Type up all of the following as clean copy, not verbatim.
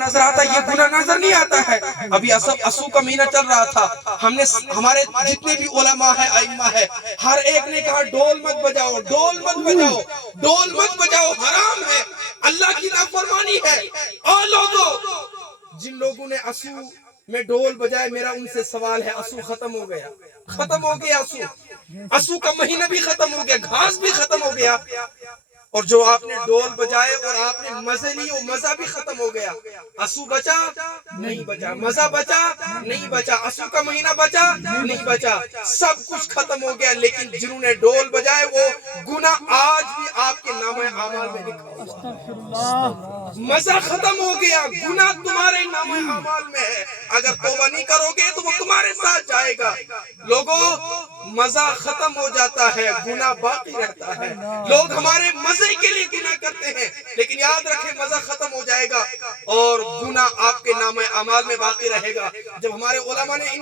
نظر آتا ہے، یہ گناہ نظر نہیں آتا ہے۔ ابھی اسو کا مہینہ چل رہا تھا، ہم نے ہمارے جتنے بھی علماء ہے، ائمہ ہے، ہر ایک نے کہا ڈول مت بجاؤ، ڈول مت بجاؤ، ڈول مت بجاؤ، حرام ہے، اللہ کی نافرمانی ہے۔ اور لوگوں، جن لوگوں نے اسو میں ڈول بجائے، میرا ان سے سوال ہے، اسو ختم ہو گیا، ختم ہو گیا اسو، اسو کا مہینہ بھی ختم ہو گیا، گھاس بھی ختم ہو گیا، اور جو آپ نے ڈول بجائے اور آپ نے مزے لیے، وہ مزہ بھی ختم ہو گیا۔ اسو بچا نہیں بچا، مزہ بچا نہیں بچا، اسو کا مہینہ بچا نہیں بچا، سب کچھ ختم ہو گیا۔ لیکن جنہوں نے ڈول بجائے، وہ گناہ آج بھی آپ کے نامہ اعمال میں لکھا ہوا۔ مزہ ختم ہو گیا، گناہ تمہارے نامہ اعمال میں ہے، اگر توبہ نہیں کرو گے تو وہ تمہارے ساتھ جائے گا۔ لوگوں، مزہ ختم ہو جاتا ہے، گناہ باقی رہتا ہے۔ لوگ ہمارے مزے کے لیے گناہ کرتے ہیں، لیکن یاد رکھیں مزہ ختم ہو جائے گا اور گناہ آپ کے نامہ اعمال میں باقی رہے گا۔ جب ہمارے علماء نے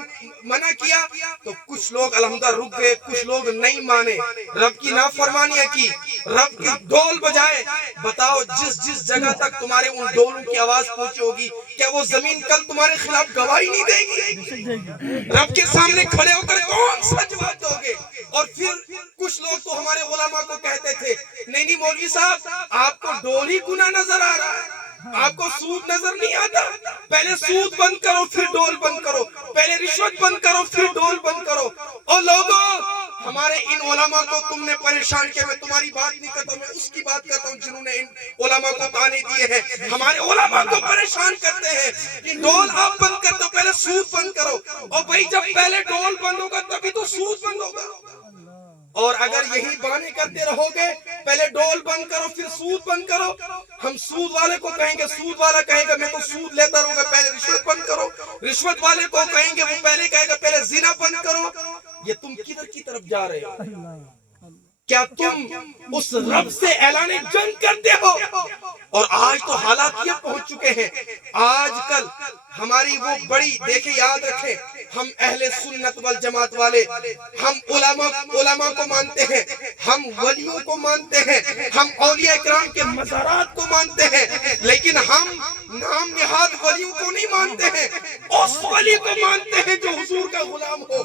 منع کیا تو کچھ لوگ الحمدللہ رک گئے، کچھ لوگ نہیں مانے، رب کی نافرمانیاں کی، رب کی ڈول بجائے۔ بتاؤ، جس جگہ تک تمہارے ان ڈولوں کی آواز پہنچی ہوگی، کیا وہ زمین کل تمہارے خلاف گواہی نہیں دے گی؟ رب کے سامنے کھڑے ہو کر کون سا جواب دو گے؟ اور پھر کچھ لوگ تو ہمارے علماء کو کہتے تھے، نہیں مولوی صاحب، آپ کو ڈول ہی گناہ نظر آ رہا ہے، آپ کو سود نظر نہیں آتا، پہلے سود بند کرو پھر ڈول بند کرو، پہلے رشوت بند کرو پھر ڈول بند کرو۔ اور لوگوں، ہمارے ان علماء کو تم نے پریشان کیا۔ میں تمہاری بات نہیں کرتا، میں اس کی بات کرتا ہوں جنہوں نے ان علماء کو تانے دیے ہیں۔ ہمارے علماء کو پریشان کرتے ہیں کہ ڈول آپ بند کر دو، پہلے سود بند کرو۔ اور بھائی، جب پہلے ڈول بند ہوگا تبھی تو سود بند ہوگا۔ اور اگر یہی بہانے کرتے رہو گے، پہلے ڈول بند کرو پھر سود بند کرو، ہم سود والے کو کہیں گے، سود والا کہے گا میں تو سود لیتا رہوں گا، پہلے رشوت بند کرو، رشوت والے کو کہیں گے، وہ پہلے کہے گا پہلے زنا بند کرو۔ یہ تم کدھر کی طرف جا رہے ہو؟ کیا تم اس رب سے اعلان جنگ کرتے ہو؟ اور آج تو حالات یہ پہنچ چکے ہیں، آج کل ہماری وہ بڑی، دیکھیں یاد رکھیں، ہم اہل سنت والجماعت والے، ہم علماء کو مانتے ہیں، ہم ولیوں کو مانتے ہیں، ہم اولیاء اکرام کے مزارات کو مانتے ہیں، لیکن ہم نام نہاد ولیوں کو نہیں مانتے ہیں۔ اس ولی کو مانتے ہیں جو حضور کا غلام ہو،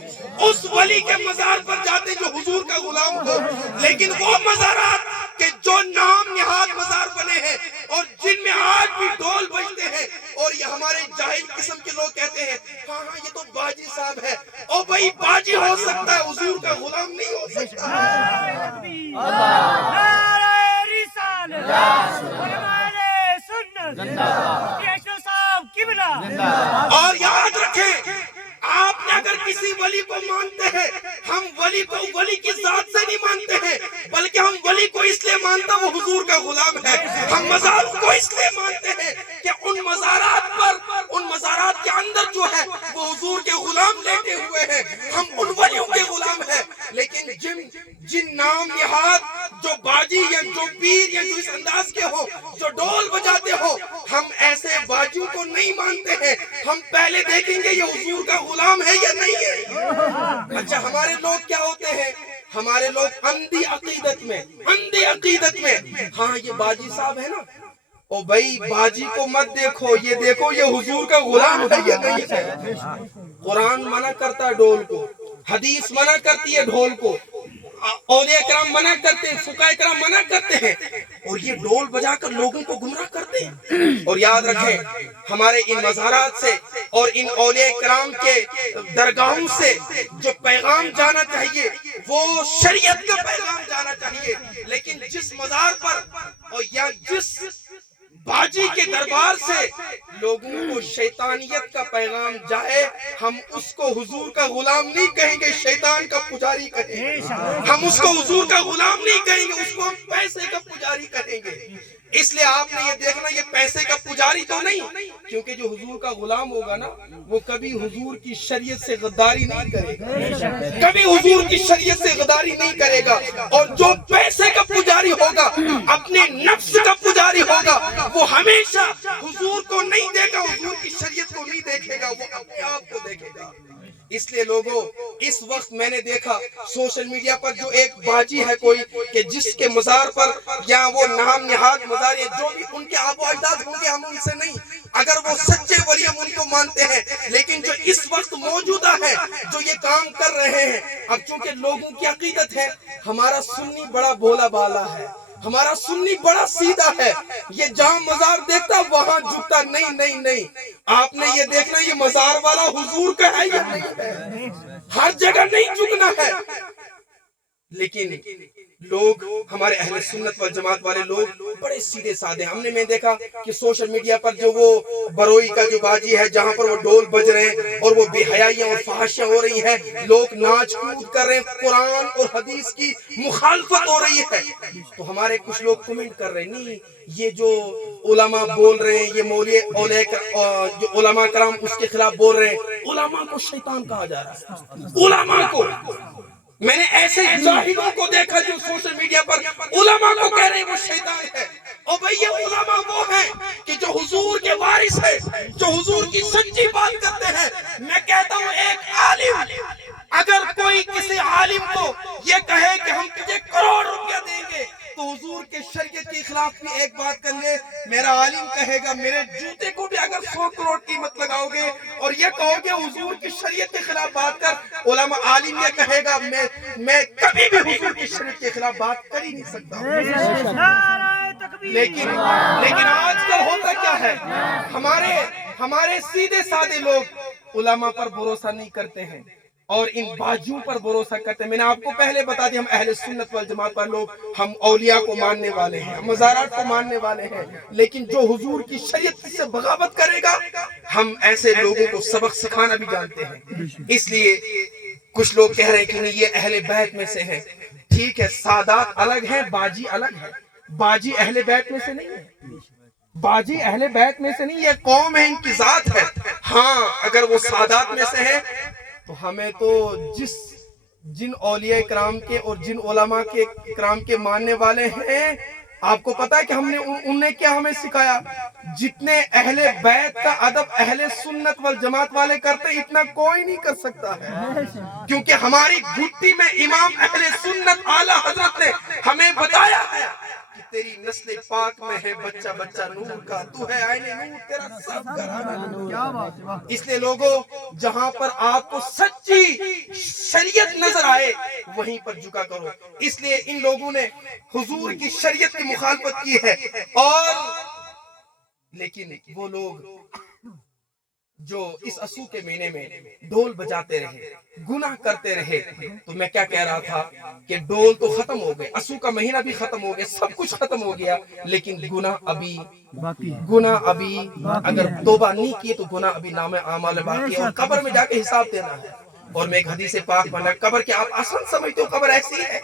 اس ولی کے مزار پر جاتے ہیں جو حضور کا غلام ہو۔ لیکن وہ مزارات کہ جو نام نہاد مزار بنے ہیں اور جن میں آج بھی ڈول بجتے ہیں، اور یہ ہمارے جاہل قسم کے لوگ کہتے ہیں ہاں یہ تو باجی صاحب ہے۔ او بھائی، باجی ہو سکتا ہے، حضور کا غلام نہیں ہو سکتا۔ اور یاد رکھیں، آپ نے اگر کسی ولی کو مانتے ہیں، ہم ولی کو ولی کی ذات سے نہیں مانتے ہیں، بلکہ ہم ولی کو اس لیے مانتے ہیں وہ حضور کا غلام ہے۔ ہم مزاروں کو اس لیے مانتے ہیں کہ ان مزارات پر، ان مزارات کے اندر جو ہے وہ حضور کے غلام لیٹے ہوئے ہیں، ہم ان ولیوں کے غلام ہیں۔ لیکن جن نام نہاد، جو باجی یا جو پیر یا جو اس انداز کے ہو، جو ڈول بجاتے ہو، ہم ایسے باجیوں کو نہیں مانتے ہیں۔ ہم پہلے دیکھیں گے یہ حضور کا غلام ہے یا نہیں ہے۔ اچھا، ہمارے لوگ کیا ہوتے ہیں؟ ہمارے لوگ اندھی عقیدت میں، ہاں یہ باجی صاحب ہے نا، او بھائی باجی کو مت دیکھو، یہ دیکھو یہ حضور کا غلام ہے یا نہیں ہے۔ قرآن منع کرتا ہے ڈول کو، حدیث منع کرتی ہے ڈھول کو، اولیاء کرام منع کرتے ہیں، فقہاء کرام منع کرتے ہیں، اور یہ ڈول بجا کر لوگوں کو گمراہ کرتے ہیں۔ اور یاد رکھیں، ہمارے ان مزارات سے اور ان اولیاء کرام کے درگاہوں سے جو پیغام جانا چاہیے وہ شریعت کا پیغام جانا چاہیے۔ لیکن جس مزار پر اور یا جس باجی کے دربار سے لوگوں کو شیطانیت کا پیغام جائے، ہم اس کو حضور کا غلام نہیں کہیں گے، شیطان کا پجاری کہیں گے۔ ہم اس کو حضور کا غلام نہیں کہیں گے، اس کو ہم پیسے کا پجاری کہیں گے۔ اس لیے آپ نے یہ دیکھنا، یہ پیسے کا پجاری تو نہیں، کیونکہ جو حضور کا غلام ہوگا نا، وہ کبھی حضور کی شریعت سے غداری نہیں کرے گا، کبھی حضور کی شریعت سے غداری نہیں کرے گا۔ اور جو پیسے کا پجاری ہوگا، اپنے نفس کا پجاری ہوگا، وہ ہمیشہ حضور کو نہیں دیکھا، حضور کی شریعت کو نہیں دیکھے گا، وہ اپنے آپ کو دیکھے گا۔ اس لیے لوگوں، اس وقت میں نے دیکھا سوشل میڈیا پر جو ایک باجی ہے کوئی، کہ جس کے مزار پر یا وہ نام نہاد مزار، جو بھی ان کے آبا اجداد ہوں گے، ہم ان سے نہیں، اگر وہ سچے ولی ہم ان کو مانتے ہیں، لیکن جو اس وقت موجودہ ہے، جو یہ کام کر رہے ہیں، اب چونکہ لوگوں کی عقیدت ہے ہمارا سنی بڑا بولا بالا ہے، ہمارا سنی بڑا سیدھا ہے، یہ جہاں مزار دیکھتا وہاں جھکتا، نہیں نہیں نہیں، آپ نے یہ دیکھنا یہ مزار والا حضور کا ہے یا نہیں ہے، ہر جگہ نہیں جھکنا ہے۔ لیکن لوگ ہمارے اہل سنت والجماعت والے لوگ بڑے سیدھے سادے، ہم نے میں دیکھا کہ سوشل میڈیا پر جو وہ بروئی کا جو باجی ہے جہاں پر وہ ڈول بج رہے ہیں اور وہ بے حیائیاں اور فحاشیاں ہو رہی ہیں، لوگ ناچ کود کر رہے ہیں، قرآن اور حدیث کی مخالفت ہو رہی ہے، تو ہمارے کچھ لوگ کمنٹ کر رہے ہیں نہیں یہ جو علماء بول رہے ہیں، یہ مولوی جو علماء کرام اس کے خلاف بول رہے ہیں، علماء کو شیطان کہا جا رہا ہے، علماء کو۔ میں نے ایسے جاہلوں کو دیکھا جو سوشل میڈیا پر علماء کو کہہ رہے ہیں وہ شیطان ہے، اور بھئی یہ علماء وہ ہیں کہ جو حضور کے وارث ہیں، جو حضور کی سچی بات کرتے ہیں۔ میں کہتا ہوں ایک عالم اگر کوئی کسی عالم کو یہ کہے کہ ہم تجھے کروڑ روپیہ دیں گے تو حضور کے شریعت کے خلاف بھی ایک بات کر لے، میرا عالم کہے گا میرے جوتے کو بھی اگر 100 کروڑ قیمت لگاؤ گے اور یہ کہو گے حضور کی شریعت کے خلاف بات کر، علماء عالم یہ کہے گا میں کبھی بھی حضور کی شریعت کے خلاف بات کر ہی نہیں سکتا ہوں۔ لیکن آج کل ہوتا کیا ہے، ہمارے سیدھے سادے لوگ علماء پر بھروسہ نہیں کرتے ہیں اور ان باجیوں پر بھروسہ کرتے ہیں۔ میں نے آپ کو پہلے بتا دیا ہم اہل سنت والجماعت پر لوگ، ہم اولیاء کو ماننے والے ہیں، ہم مزارات کو ماننے والے ہیں، لیکن جو حضور کی شریعت سے بغاوت کرے گا ہم ایسے لوگوں کو سبق سکھانا بھی جانتے ہیں۔ اس لیے کچھ لوگ کہہ رہے ہیں کہ نہیں یہ اہل بیت میں سے ہے، ٹھیک ہے، سادات الگ ہیں، باجی الگ ہے، باجی اہل بیت میں سے نہیں ہے، باجی اہل بیت میں سے نہیں، یہ قوم ہے، ان کی ذات ہے۔ ہاں اگر وہ سادات میں سے ہے تو ہمیں تو جن اولیاء کرام کے اور جن علماء کے کرام کے ماننے والے ہیں، آپ کو پتا ہے کہ انہوں نے کیا ہمیں سکھایا، جتنے اہل بیت کا ادب اہل سنت والجماعت والے کرتے اتنا کوئی نہیں کر سکتا ہے، کیونکہ ہماری گھٹی میں امام اہل سنت اعلیٰ حضرت نے ہمیں بتایا ہے کہ تیری نسل پاک میں ہے بچہ بچہ نور کا، تو ہے آئین نور، تیرا سب گھرانہ نور۔ اس لیے لوگوں جہاں پر آپ کو سچی شریعت نظر آئے وہیں پر جھکا کرو۔ اس لیے ان لوگوں نے حضور کی شریعت کی مخالفت کی ہے، اور لیکن وہ لوگ جو اس اسو کے مہینے میں ڈھول بجاتے رہے، گناہ کرتے رہے، تو میں کیا کہہ رہا تھا کہ ڈھول تو ختم ہو گئے، اسو کا مہینہ بھی ختم ہو گیا، سب کچھ ختم ہو گیا، لیکن گناہ ابھی اگر توبہ نہیں کی تو گناہ ابھی نام اعمال باقی ہے، اور قبر میں جا کے حساب دینا ہے۔ اور میں ایک حدیث پاک پڑھنا، قبر کے آپ آسان سمجھتے ہو، قبر ایسی ہے